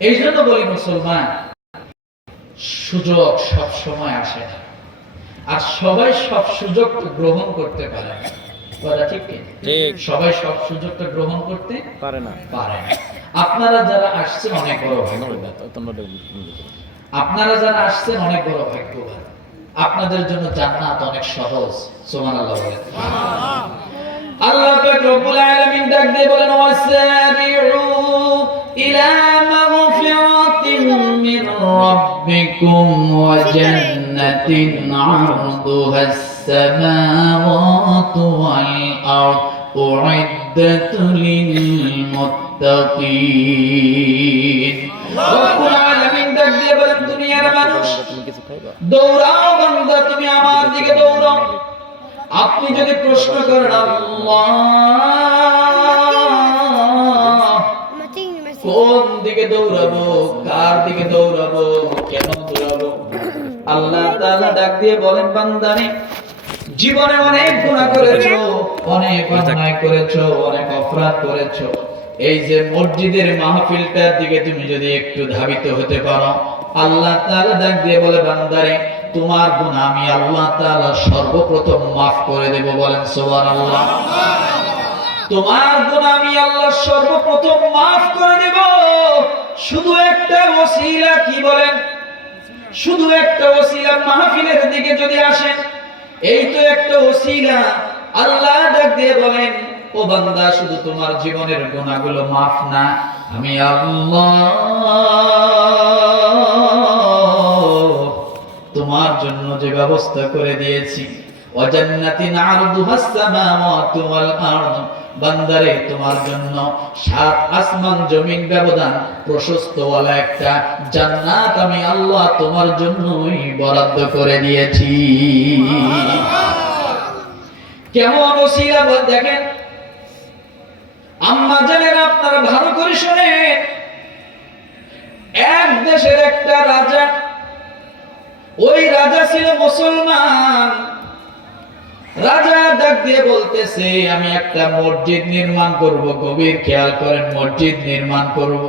এই জন্য বলি মুসলমান, সুযোগ সব সময় আসে না, আর সবাই সব সুযোগ গ্রহণ করতে পারে না। কথা ঠিক কি? সবাই সব সুযোগটা গ্রহণ করতে পারে না। আপনারা যারা আসছেন অনেক বড় ভাগ্যবান, আপনারা যারা আসছেন অনেক বড় ভাগ্যবান। আপনাদের জন্য জান্নাত অনেক সহজ। সুবহানাল্লাহ বলেন। আল্লাহ পাক রব্বুল আলামিন ডাক দিয়ে বলেন, ওয়াসাবিউ ইলা মাগফিরাতিন মিন রাব্বিকুম ওয়া জান্নাতিন আরদুহাস সামাওয়াতু ওয়াল আরদ উইদ্দাত লিল মুত্তাকিন। রব্বুল আলামিন ডাক দিয়ে বলেন, দুনিয়ার মানুষ দৌড়াও বান্দা, তুমি আমার দিকে দৌড়াও। আপনি যদি প্রশ্ন করেন আল্লাহ কোন দিকে দৌড়াবো, কার দিকে দৌড়াবো, কেন দৌড়াবো, আল্লাহ তাআলা ডাক দিয়ে বলেন, বান্দারে জীবনে অনেক গুনাহ করেছো, অনেক অন্যায় করেছো, অনেক অপরাধ করেছো। এই যে মসজিদের মাহফিলটার দিকে তুমি যদি একটু ধাবিত হতে পারো, আল্লাহ তাআলা ডাক দিয়ে বলে, বান্দারে তোমার গুনাহ আমি আল্লাহ তাআলা সর্বপ্রথম maaf করে দেব। বলেন সুবহানাল্লাহ। তোমার গুনাহ আমি আল্লাহ সর্বপ্রথম maaf করে দেব। শুধু একটা ওসিলা, কি বলেন, শুধু একটা ওসিলা মাহফিলের দিকে যদি আসেন, এই তো একটা ওসিলা। আল্লাহ ডাক দিয়ে বলেন, ও বান্দা শুধু তোমার জীবনের গুনাহগুলো maaf না, আমি আল্লাহ তোমার জন্য যে ব্যবস্থা করে দিয়েছি, ওয়াজান্নাতিন আরদুহাস সামাওয়াতু ওয়াল আরদ, বান্দারে তোমার জন্য ৭ আসমান জমিন ব্যবধান প্রশস্তওয়ালা একটা জান্নাত আমি আল্লাহ তোমার জন্যই বরাদ্দ করে দিয়েছি। কেমন ওসিলা দেখেন আম্মা জানেন, আপনারা ভালো করে শুনেন। এক দেশের একটা রাজা, ওই রাজা ছিল মুসলমান। রাজা ডাক দিয়ে বলতেছে, আমি একটা মসজিদ নির্মাণ করব। গভীর খেয়াল করেন, মসজিদ নির্মাণ করব।